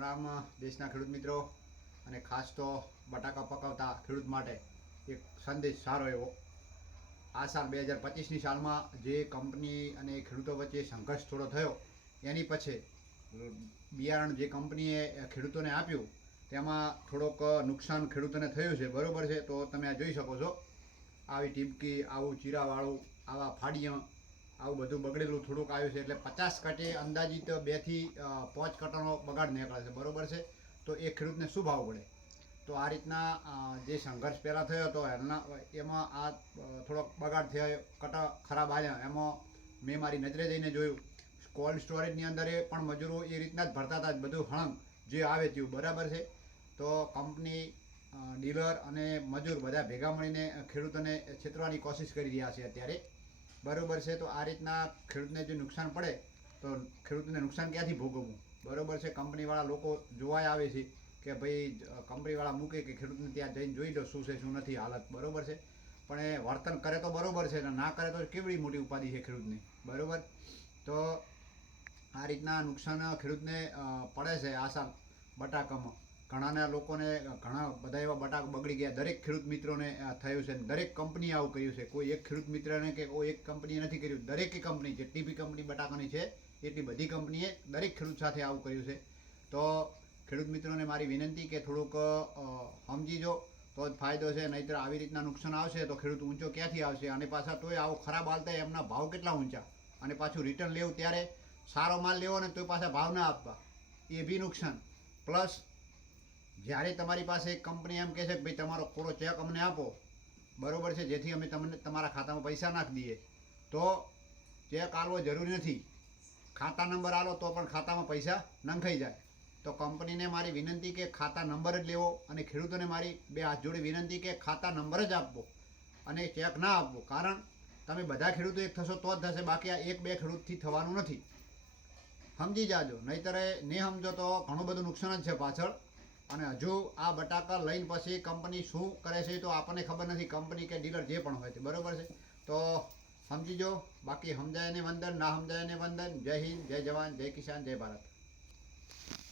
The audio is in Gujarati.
રામ દેશના ખેડૂત મિત્રો અને ખાસ તો બટાકા પકાવતા ખેડૂત માટે એક સંદેશ સારો એવો. આ સાલ 2025ની સાલમાં જે કંપની અને ખેડૂતો વચ્ચે સંઘર્ષ થોડો થયો એની પછી બિયારણ જે કંપનીએ ખેડૂતોને આપ્યું તેમાં થોડોક નુકસાન ખેડૂતોને થયું છે, બરાબર છે. તો તમે આ જોઈ શકો છો, આવી ટીપકી, આવું ચીરાવાળું, આવા ફાડિયા, આવું બધું બગડેલું થોડુંક આવ્યું છે. એટલે 50 કટે અંદાજિત 2 થી 5 કટનો બગાડ નીકળે છે, બરાબર છે. તો એ ખેડૂતને શું ભાવ પડે? તો આ રીતના જે સંઘર્ષ પહેલાં થયો હતો એમાં આ થોડોક બગાડ થયો, કટા ખરાબ આવ્યા. એમાં મેં મારી નજરે જઈને જોયું, કોલ્ડ સ્ટોરેજની અંદર એ પણ મજૂરો એ રીતના જ ભરતા હતા, બધું હળંગ જે આવે તેવું, બરાબર છે. તો કંપની, ડીલર અને મજૂર બધા ભેગા મળીને ખેડૂતોને છેતરવાની કોશિશ કરી રહ્યા છે અત્યારે, બરાબર છે. તો આ રીતના ખેડૂતને જો નુકસાન પડે તો ખેડૂતને નુકસાન ક્યાંથી ભોગવવું, બરાબર છે. કંપનીવાળા લોકો જોવા આવે છે કે ભાઈ કંપનીવાળા મૂકે કે ખેડૂતને ત્યાં જઈને જોઈ લો શું છે શું નથી હાલત, બરાબર છે. પણ એ વર્તન કરે તો બરાબર છે, ને ના કરે તો કેવડી મોટી ઉપાધિ છે ખેડૂતની, બરાબર. તો આ રીતના નુકસાન ખેડૂતને પડે છે. આ સાલ બટાકામાં ઘણાના લોકોને ઘણા બધા એવા બટાકા બગડી ગયા, દરેક ખેડૂત મિત્રોને થયું છે. દરેક કંપનીએ આવું કર્યું છે, કોઈ એક ખેડૂત મિત્રને કે કોઈ એક કંપનીએ નથી કર્યું. દરેક કંપની, જેટલી બી કંપની બટાકાની છે એટલી બધી કંપનીએ દરેક ખેડૂત સાથે આવું કર્યું છે. તો ખેડૂત મિત્રોને મારી વિનંતી કે થોડુંક સમજીજો તો જ ફાયદો છે, નહીંતર આવી રીતના નુકસાન આવશે તો ખેડૂત ઊંચો ક્યાંથી આવશે? અને પાછા તોય આવો ખરાબ હાલતા એમના ભાવ કેટલા ઊંચા, અને પાછું રિટર્ન લેવું ત્યારે સારો માલ લેવો ને તો પાછા ભાવ ના આપવા, એ બી નુકસાન. પ્લસ જ્યારે તમારી પાસે એક કંપની એમ કહે છે કે ભાઈ તમારો પૂરો ચેક અમને આપો, બરાબર છે, જેથી અમે તમને તમારા ખાતામાં પૈસા નાખી દઈએ. તો ચેક આપવો જરૂરી નથી, ખાતા નંબર આલો તો પણ ખાતામાં પૈસા નંખાઈ જાય. તો કંપનીને મારી વિનંતી કે ખાતા નંબર જ લેવો, અને ખેડૂતોને મારી બે હાથ જોડી વિનંતી કે ખાતા નંબર જ આપવો અને ચેક ના આપવો. કારણ તમે બધા ખેડૂતો એક થશો તો જ થશે, બાકી આ 1-2 ખેડૂતથી થવાનું નથી. સમજી જાજો, નહીંતર નહીં સમજો તો ઘણું બધું નુકસાન જ છે પાછળ. અને હજુ આ બટાકા લઈને પછી કંપની શું કરે છે તો આપણને ખબર નથી, કંપની કે ડીલર જે પણ હોય તે, બરાબર છે. તો સમજીજો, બાકી સમજાય ને વંદન, ના સમજાય ને વંદન. જય હિન્દ, જય જવાન, જય કિસાન, જય ભારત.